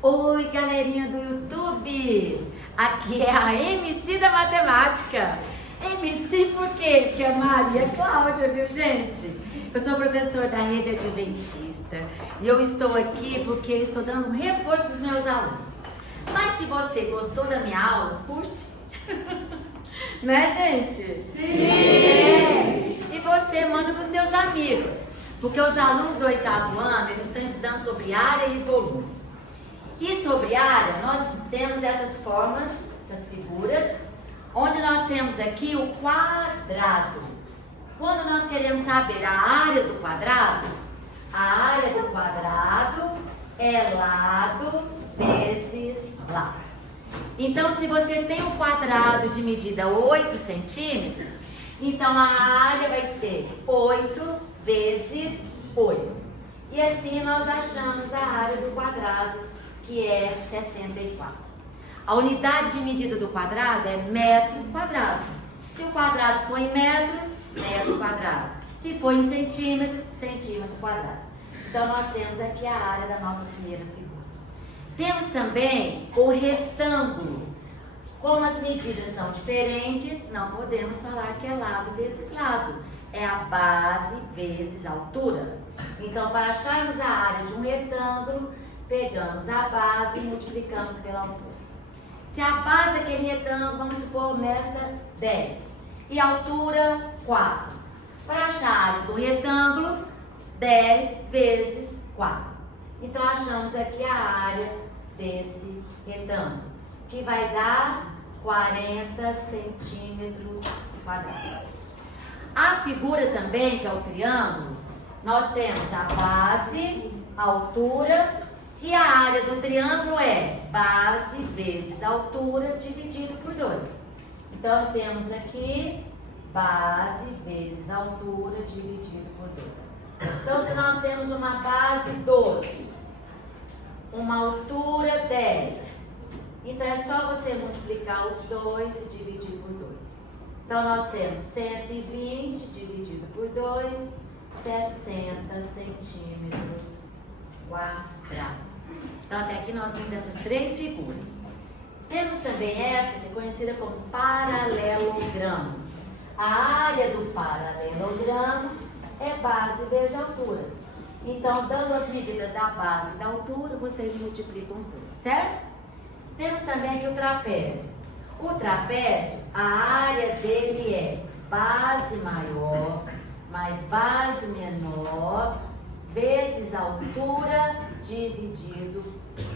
Oi, galerinha do YouTube! Aqui é a MC da Matemática. MC por quê? Porque é Maria Cláudia, viu, gente? Eu sou professora da Rede Adventista e eu estou aqui porque estou dando um reforço para os meus alunos. Mas se você gostou da minha aula, curte! Né, gente? Sim! E você manda para os seus amigos, porque os alunos do 8º ano, eles estão estudando sobre área e volume. E sobre área, nós temos essas formas, essas figuras, onde nós temos aqui o quadrado. Quando nós queremos saber a área do quadrado é lado vezes lado. Então, se você tem um quadrado de medida 8 centímetros, então a área vai ser 8 vezes 8. E assim nós achamos a área do quadrado, que é 64. A unidade de medida do quadrado é metro quadrado. Se o quadrado for em metros, metro quadrado. Se for em centímetro, centímetro quadrado. Então, nós temos aqui a área da nossa primeira figura. Temos também o retângulo. Como as medidas são diferentes, não podemos falar que é lado vezes lado. É a base vezes a altura. Então, para acharmos a área de um retângulo, pegamos a base e multiplicamos pela altura. Se a base daquele retângulo, vamos supor, começa 10 e a altura 4. Para achar a área do retângulo, 10 vezes 4. Então, achamos aqui a área desse retângulo, que vai dar 40 centímetros quadrados. A figura também, que é o triângulo, nós temos a base, a altura, e a área do triângulo é base vezes altura dividido por 2. Então, temos aqui base vezes altura dividido por 2. Então, se nós temos uma base 12, uma altura 10, então é só você multiplicar os dois e dividir por 2. Então, nós temos 120 dividido por 2, 60 centímetros quadrados. Então, até aqui nós vimos essas três figuras. Temos também essa que é conhecida como paralelogramo. A área do paralelogramo é base vezes altura. Então, dando as medidas da base e da altura, vocês multiplicam os dois, certo? Temos também aqui o trapézio. O trapézio, a área dele é base maior mais base menor vezes altura dividido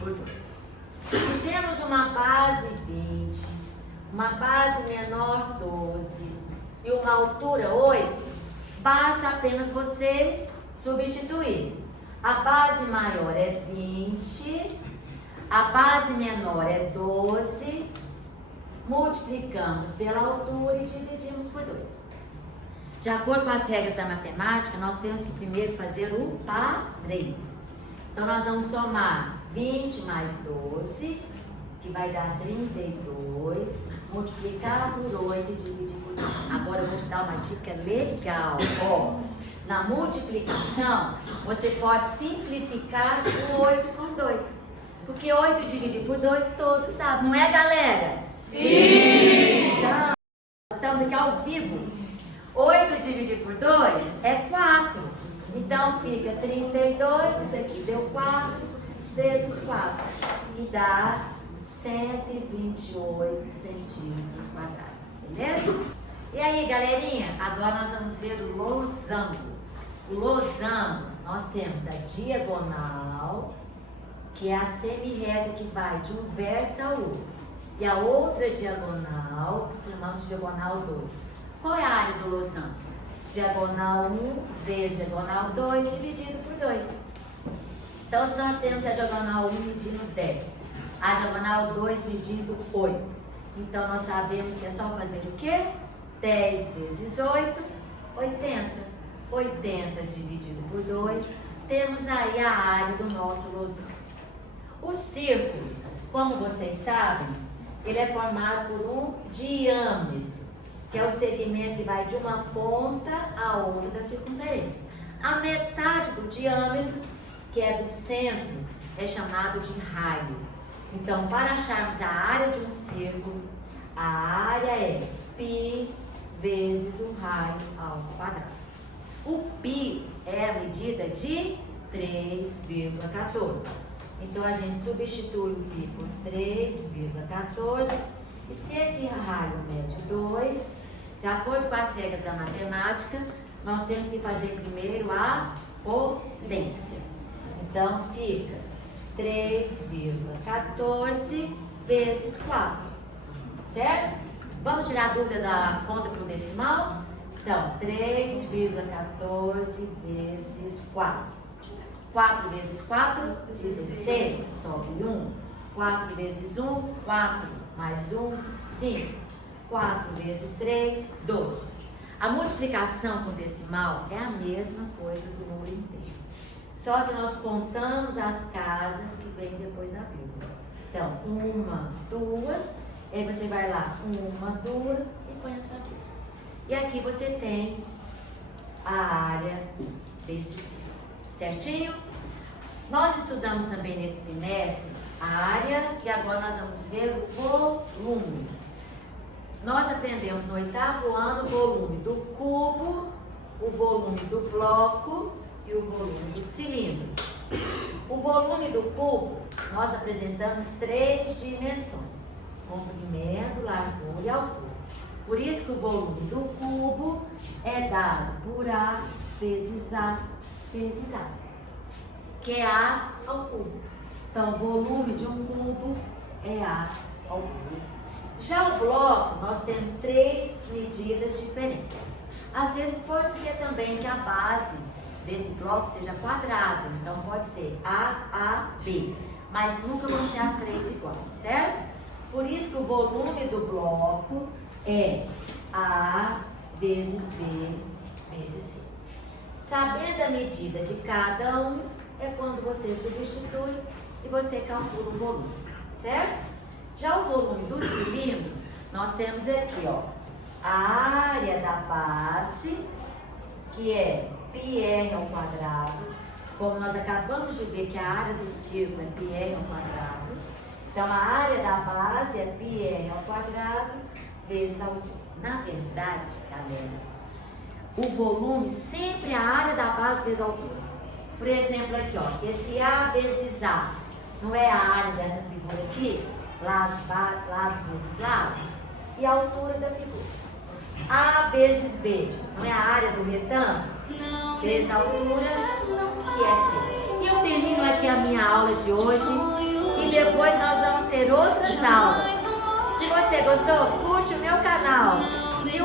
por 2. Se temos uma base 20, uma base menor 12 e uma altura 8, basta apenas vocês substituir. A base maior é 20, a base menor é 12, multiplicamos pela altura e dividimos por 2. De acordo com as regras da matemática, nós temos que primeiro fazer o parênteses. Então, nós vamos somar 20 mais 12, que vai dar 32, multiplicar por 8 e dividir por 2. Agora, eu vou te dar uma dica legal. Ó, na multiplicação, você pode simplificar o 8 com 2. Porque 8 dividir por 2, todos sabem, não é, galera? Sim! Então, estamos aqui ao vivo. 8 dividido por 2 é 4. Então, fica 32, isso aqui deu 4, vezes 4, que dá 128 centímetros quadrados, beleza? E aí, galerinha, agora nós vamos ver o losango. O losango, nós temos a diagonal, que é a semi-reta que vai de um vértice ao outro, e a outra diagonal, que chamamos de diagonal 2. Qual é a área do losango? Diagonal 1 vezes diagonal 2 dividido por 2. Então, se nós temos a diagonal 1 medindo 10, a diagonal 2 medindo 8. Então, nós sabemos que é só fazer o quê? 10 vezes 8, 80. 80 dividido por 2, temos aí a área do nosso losango. O círculo, como vocês sabem, ele é formado por um diâmetro, que é o segmento que vai de uma ponta a outra da circunferência. A metade do diâmetro, que é do centro, é chamado de raio. Então, para acharmos a área de um círculo, a área é π vezes o raio ao quadrado. O π é a medida de 3,14. Então, a gente substitui o π por 3,14. E se esse raio mede 2, de acordo com as regras da matemática, nós temos que fazer primeiro a potência. Então, fica 3,14 vezes 4. Certo? Vamos tirar a dúvida da conta para o decimal? Então, 3,14 vezes 4. 4 vezes 4, 16. Sobe 1. 4 vezes 1, 4. Mais 1, 5. 4 vezes 3, 12. A multiplicação com decimal é a mesma coisa do número inteiro. Só que nós contamos as casas que vêm depois da vírgula. Então, 1, 2. Aí você vai lá, 1, 2 e põe a sua vírgula. E aqui você tem a área desse círculo. Certinho? Nós estudamos também nesse trimestre a área e agora nós vamos ver o volume. Nós aprendemos no 8º ano o volume do cubo, o volume do bloco e o volume do cilindro. O volume do cubo, nós apresentamos 3 dimensões: comprimento, largura e altura. Por isso que o volume do cubo é dado por A vezes A vezes A, que é A ao cubo. Então, o volume de um cubo é A ao cubo. Já o bloco, nós temos 3 medidas diferentes. Às vezes pode ser também que a base desse bloco seja quadrada, então pode ser A, B, mas nunca vão ser as 3 iguais, certo? Por isso que o volume do bloco é A vezes B vezes C. Sabendo a medida de cada um, é quando você substitui e você calcula o volume, certo? Já o volume do cilindro, nós temos aqui, ó, a área da base, que é πr ao quadrado. Como nós acabamos de ver que a área do círculo é πr ao quadrado, então a área da base é πr ao quadrado vezes a altura. Na verdade, galera, o volume sempre é a área da base vezes a altura. Por exemplo, aqui, ó, esse A vezes A, não é a área dessa figura aqui? Lado vezes lado, e a altura da figura. A vezes B, não é a área do retângulo? Vezes a altura, que é C. E eu termino aqui a minha aula de hoje, e depois nós vamos ter outras aulas. Se você gostou, curte o meu canal. E